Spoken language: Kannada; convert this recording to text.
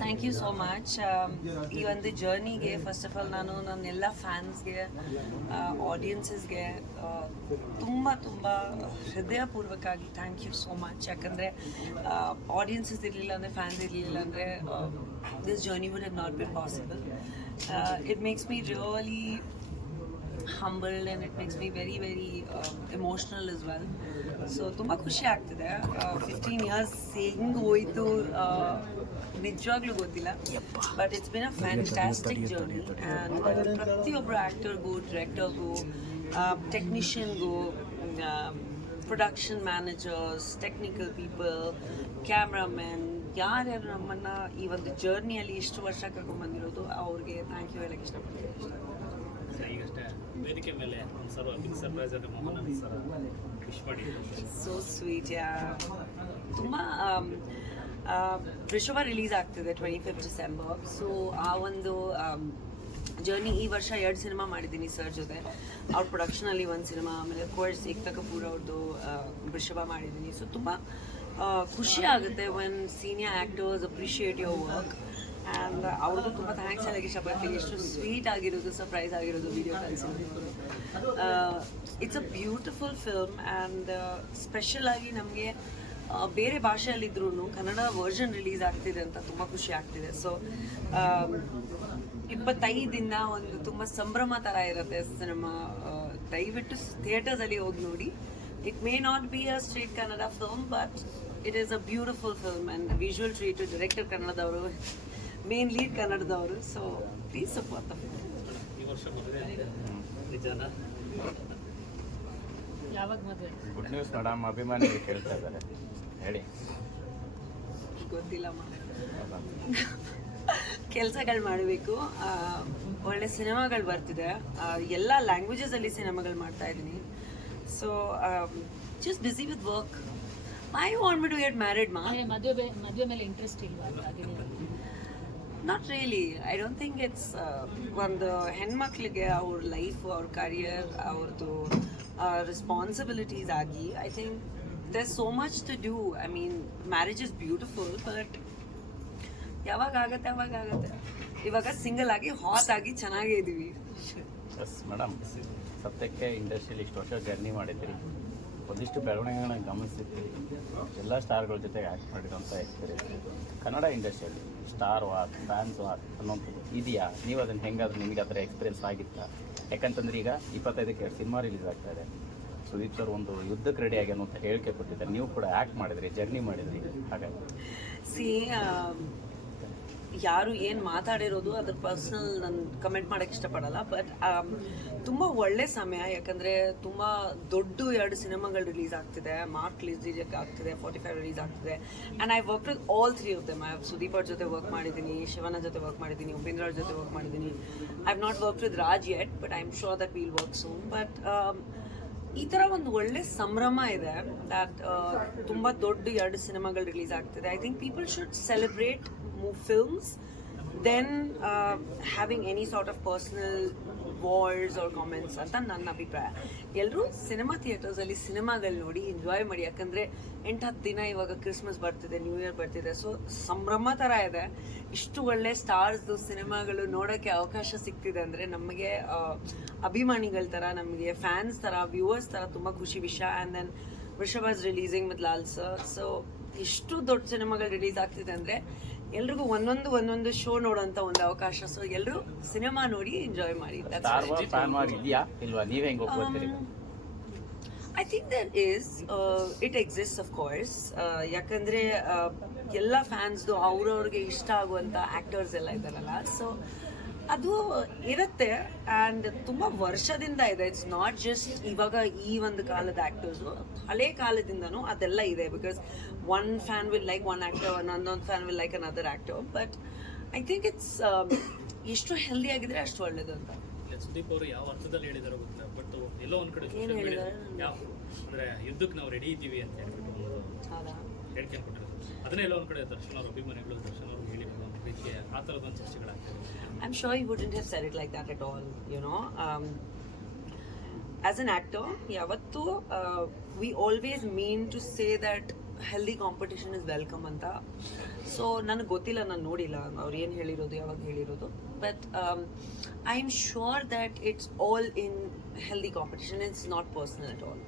Thank you so much. ಈ ಒಂದು ಜರ್ನಿಗೆ ಫಸ್ಟ್ ಆಫ್ ಆಲ್ ನಾನು ನನ್ನೆಲ್ಲ ಫ್ಯಾನ್ಸ್ಗೆ, ಆಡಿಯನ್ಸಸ್ಗೆ ತುಂಬ ತುಂಬ ಹೃದಯಪೂರ್ವಕವಾಗಿ ಥ್ಯಾಂಕ್ ಯು ಸೋ ಮಚ್. ಯಾಕಂದರೆ ಆಡಿಯನ್ಸಸ್ ಇರಲಿಲ್ಲ ಅಂದರೆ, ಫ್ಯಾನ್ಸ್ ಇರಲಿಲ್ಲ ಅಂದರೆ this journey would have not been possible. It makes me really humbled and it makes me very very emotional as well. So ತುಂಬ ಖುಷಿ ಆಗ್ತಿದೆ. 15 years ಹೆಂಗೆ ಹೋಯಿತು ನಿಜವಾಗ್ಲೂ ಗೊತ್ತಿಲ್ಲ, but it's been a fantastic journey. And ಪ್ರತಿಯೊಬ್ಬರು ಆ್ಯಕ್ಟರ್ಗೂ, ಡಿರೆಕ್ಟರ್ಗೂ, ಟೆಕ್ನಿಷಿಯನ್ಗೂ, production managers, technical people, cameramen, ಯಾರ್ಯಾರು ನಮ್ಮನ್ನು ಈ ಒಂದು ಜರ್ನಿಯಲ್ಲಿ ಇಷ್ಟು ವರ್ಷ ಕರ್ಕೊಂಡ್ಬಂದಿರೋದು ಅವ್ರಿಗೆ ಥ್ಯಾಂಕ್ ಯು ಹೇಳಕ್ಕೆ ಇಷ್ಟಪಡ್ತೀನಿ. ಈಗಷ್ಟೇ ವೇದಿಕೆ ಮೇಲೆ ಒಂದು ಬಿಗ್ ಸರ್ಪ್ರೈಸ್ ಆದ ಮೊಹಮ್ಮದ್ ಸರ್ ವಿಶ್ ಮಾಡಿ. So sweet. ತುಂಬ ವೃಷಭ ರಿಲೀಸ್ ಆಗ್ತಿದೆ 25 ಡಿಸೆಂಬರ್. ಸೊ ಆ ಒಂದು ಜರ್ನಿ ಈ ವರ್ಷ 2 ಸಿನಿಮಾ ಮಾಡಿದ್ದೀನಿ ಸರ್ ಜೊತೆ. ಅವ್ರ ಪ್ರೊಡಕ್ಷನಲ್ಲಿ 1 ಸಿನಿಮಾ, ಆಮೇಲೆ ಕೋರ್ಸ್ ಏಕ್ತಾ ಕಪೂರ್ ಅವ್ರದ್ದು ವೃಷಭ ಮಾಡಿದ್ದೀನಿ. ಸೊ ತುಂಬ ಖುಷಿ ಆಗುತ್ತೆ when senior actors appreciate your work. And ಅವ್ರದ್ದು ತುಂಬ ಥ್ಯಾಂಕ್ಸ್ ಹೇಳಕ್ಕೆ ಇಷ್ಟಪಡ್ತೀನಿ. ಎಷ್ಟು ಸ್ವೀಟ್ ಆಗಿರೋದು, ಸರ್ಪ್ರೈಸ್ ಆಗಿರೋದು ವಿಡಿಯೋ ಕಳಿಸಿದ್ರು. It's a beautiful film and ಸ್ಪೆಷಲಾಗಿ ನಮಗೆ ಬೇರೆ ಭಾಷೆಯಲ್ಲಿದ್ರೂ ಕನ್ನಡ ವರ್ಷನ್ ರಿಲೀಸ್ ಆಗ್ತಿದೆ ಅಂತ ತುಂಬ ಖುಷಿ ಆಗ್ತಿದೆ. ಸೊ 25 ಒಂದು ತುಂಬ ಸಂಭ್ರಮ ಥರ ಇರುತ್ತೆ ಸಿನಿಮಾ. ದಯವಿಟ್ಟು ಥಿಯೇಟರ್ಸಲ್ಲಿ ಹೋಗಿ ನೋಡಿ. It may not be a straight Kannada film, but it is a beautiful film and visual treat. Director ಕನ್ನಡದವರು, ಮೇನ್ ಲೀಡ್ ಕನ್ನಡದವರು. So please support the film. ಈ ವರ್ಷ ಮದುವೆ ನಿಜಾನ? ಯಾವಾಗ ಮದುವೆ? ಗುಡ್ ನ್ಯೂಸ್ ಮೇಡಮ್, ಅಭಿಮಾನಿಗಳು ಕೇಳ್ತಾ ಇದ್ದಾರೆ, ಹೇಳಿ. ಗೊತ್ತಿಲ್ಲಮ್ಮ. ಕೆಲಸಗಳು ಮಾಡಬೇಕು, ಒಳ್ಳೆ ಸಿನಿಮಾಗಳು ಬರ್ತಿದೆ, ಎಲ್ಲ ಲ್ಯಾಂಗ್ವೇಜಸಲ್ಲಿ ಸಿನಿಮಾಗಳು ಮಾಡ್ತಾ ಇದ್ದೀನಿ. So just busy with work. I want me to get married ಮಾ. ಮದುವೆ ಮೇಲೆ ಇಂಟ್ರೆಸ್ಟ್ ಇಲ್ವಾ? Not really. I don't think it's ಒಂದು ಹೆಣ್ಮಕ್ಳಿಗೆ ಅವ್ರ ಲೈಫ್, ಅವ್ರ ಕರಿಯರ್, ಅವ್ರದ್ದು ರೆಸ್ಪಾನ್ಸಿಬಿಲಿಟೀಸ್ ಆಗಿ I think there so much to do. I mean marriage is beautiful, but ಯಾವಾಗ ಆಗುತ್ತೆ ಅವಾಗ ಆಗುತ್ತೆ. ಇವಾಗ ಸಿಂಗಲ್ ಆಗಿ ಹಾಟ್ ಆಗಿ ಚೆನ್ನಾಗೇ ಇದ್ದೀವಿ. ಎಸ್ ಮೇಡಮ್, ಸದ್ಯಕ್ಕೆ ಇಂಡಸ್ಟ್ರಿಯಲ್ಲಿ ಇಷ್ಟು ವರ್ಷ ಜರ್ನಿ ಮಾಡಿದ್ದೀರಿ, ಒಂದಿಷ್ಟು ಬೆಳವಣಿಗೆಗಳನ್ನ ಗಮನಿಸಿದ್ದೀರಿ, ಎಲ್ಲ ಸ್ಟಾರ್ಗಳ ಜೊತೆಗೆ ಆ್ಯಕ್ಟ್ ಮಾಡಿರೋಂಥ ಎಕ್ಸ್ಪೀರಿಯನ್ಸ್. ಕನ್ನಡ ಇಂಡಸ್ಟ್ರಿಯಲ್ಲಿ ಸ್ಟಾರ್ ವಾಕ್, ಫ್ಯಾನ್ಸ್ ವಾಕ್ ಅನ್ನೋಂಥದ್ದು ಇದೆಯಾ? ನೀವು ಅದನ್ನು ಹೆಂಗಾದ್ರೂ ನಿಮಗೆ ಆ ಥರ ಎಕ್ಸ್ಪೀರಿಯನ್ಸ್ ಆಗಿತ್ತಾ? ಯಾಕಂತಂದ್ರೆ ಈಗ 25ಕ್ಕೆ 2 ಸಿನಿಮಾ ರಿಲೀಸ್ ಆಗ್ತಾ ಇದೆ. ಸುದೀಪ್ ಸರ್ ಒಂದು ಯುದ್ಧಕ್ಕೆ ರೆಡಿ ಆಗಿ ಅನ್ನೋಂಥ ಹೇಳಿಕೆ ಕೊಟ್ಟಿದ್ದಾರೆ. ನೀವು ಕೂಡ ಆ್ಯಕ್ಟ್ ಮಾಡಿದ್ರಿ, ಜರ್ನಿ ಮಾಡಿದ್ರಿ. ಹಾಗಾಗಿ ಯಾರು ಏನು ಮಾತಾಡಿರೋದು ಅದ್ರ ಪರ್ಸ್ನಲ್ ನಾನು ಕಮೆಂಟ್ ಮಾಡೋಕ್ಕೆ ಇಷ್ಟಪಡಲ್ಲ. ಬಟ್ ತುಂಬ ಒಳ್ಳೆ ಸಮಯ, ಯಾಕಂದರೆ ತುಂಬ ದೊಡ್ಡ 2 ಸಿನಿಮಾಗಳು ರಿಲೀಸ್ ಆಗ್ತಿದೆ. ಮಾರ್ಕ್ ರಿಲೀಸ್ ಆಗ್ತಿದೆ, 45 ರಿಲೀಸ್ ಆಗ್ತಿದೆ. And I work with all 3 of them. I have Sudeep ಅವ್ರ ಜೊತೆ ವರ್ಕ್ ಮಾಡಿದ್ದೀನಿ, ಶಿವನ ಜೊತೆ ವರ್ಕ್ ಮಾಡಿದ್ದೀನಿ, ಉಪೇಂದ್ರ ಅವ್ರ ಜೊತೆ ವರ್ಕ್ ಮಾಡಿದ್ದೀನಿ. I have not work with Raj yet, but I am sure that will work soon. But ಈ ಥರ ಒಂದು ಒಳ್ಳೆ ಸಂಭ್ರಮ ಇದೆ ದ್ಯಾಟ್ ತುಂಬ ದೊಡ್ಡ 2 ಸಿನಿಮಾಗಳು ರಿಲೀಸ್ ಆಗ್ತಿದೆ. I think people should celebrate films then having any sort of personal wars or comments ಅಂತ ನನ್ನ ಅಭಿಪ್ರಾಯ. ಎಲ್ಲರೂ ಸಿನಿಮಾ ಥಿಯೇಟರ್ಸಲ್ಲಿ ಸಿನಿಮಾಗಳು ನೋಡಿ ಎಂಜಾಯ್ ಮಾಡಿ. ಯಾಕಂದರೆ 8-10 ದಿನ ಇವಾಗ ಕ್ರಿಸ್ಮಸ್ ಬರ್ತಿದೆ, ನ್ಯೂ ಇಯರ್ ಬರ್ತಿದೆ. ಸೊ ಸಂಭ್ರಮ ಥರ ಇದೆ. ಇಷ್ಟು ಒಳ್ಳೆ ಸ್ಟಾರ್ಸ್ದು ಸಿನಿಮಾಗಳು ನೋಡೋಕ್ಕೆ ಅವಕಾಶ ಸಿಗ್ತಿದೆ ಅಂದರೆ ನಮಗೆ ಅಭಿಮಾನಿಗಳ ಥರ, ನಮಗೆ ಫ್ಯಾನ್ಸ್ ಥರ, ವ್ಯೂವರ್ಸ್ ಥರ ತುಂಬ ಖುಷಿ ವಿಷಯ. ಆ್ಯಂಡ್ ದೆನ್ ವೃಷಭ is releasing with Lal sir. So ಎಷ್ಟು ದೊಡ್ಡ ಸಿನಿಮಾಗಳು ರಿಲೀಸ್ ಆಗ್ತಿದೆ ಅಂದರೆ ಎಲ್ರಿಗೂ ಒಂದೊಂದು ಶೋ ನೋಡೋಂಥ ಒಂದು ಅವಕಾಶ. ಸೊ ಎಲ್ಲರೂ ಸಿನಿಮಾ ನೋಡಿ ಎಂಜಾಯ್ ಮಾಡಿ. I think there is it exist of course. ಯಾಕಂದರೆ ಎಲ್ಲ ಫ್ಯಾನ್ಸ್ದು ಅವ್ರವ್ರಿಗೆ ಇಷ್ಟ ಆಗುವಂಥ ಆ್ಯಕ್ಟರ್ಸ್ ಎಲ್ಲ ಇದ್ದಾರಲ್ಲ. ಸೊ ಅದು ಇರುತ್ತೆ ಆ್ಯಂಡ್ ತುಂಬ ವರ್ಷದಿಂದ ಇದೆ. ಇಟ್ಸ್ ನಾಟ್ ಜಸ್ಟ್ ಇವಾಗ ಈ ಒಂದು ಕಾಲದ ಆ್ಯಕ್ಟರ್ಸು, ಹಳೆ ಕಾಲದಿಂದನೂ ಅದೆಲ್ಲ ಇದೆ. Because one fan will like one actor, ಇನ್ನೊಂದು fan will like another actor. But I think it's ಎಷ್ಟು ಹೆಲ್ದಿ ಆಗಿದ್ರೆ ಅಷ್ಟು ಒಳ್ಳೇದು ಅಂತ. ಸುದೀಪ್ ಅವರು ಯಾವ ಅರ್ಥದಲ್ಲಿ ಹೇಳಿದಾರೋ ಗೊತ್ತಿಲ್ಲ, ಬಟ್ ಎಲ್ಲೋ ಒಂದು ಕಡೆ ಯಾವ ಅಂದರೆ ಯುದ್ಧಕ್ಕೆ ನಾವು ರೆಡಿ ಇದ್ದೀವಿ ಅಂತ ಹೇಳ್ಬಿಟ್ಟು ಹೇಳಿಕೆ ಕೊಟ್ಟಿರೋದು. ಅದನ್ನೆಲ್ಲ ಒಂದು ಕಡೆ ದರ್ಶನ್ ಅವ್ರ ಅಭಿಮಾನಿಗಳು, ದರ್ಶನ್ ಅವರು ಹೇಳಿರೋದು ರೀತಿಯ ಆ ಥರದೊಂದು ಚರ್ಚೆಗಳಾಗ್ತದೆ. I'm sure he wouldn't have said it like that at all, you know. As an actor, yavattu we always mean to say that healthy competition is welcome ಅಂತ. ಸೊ ನನಗೆ ಗೊತ್ತಿಲ್ಲ, ನಾನು ನೋಡಿಲ್ಲ ಅವ್ರು ಏನು ಹೇಳಿರೋದು, ಯಾವಾಗ ಹೇಳಿರೋದು. But I am sure that it's all in healthy competition, it's not personal at all.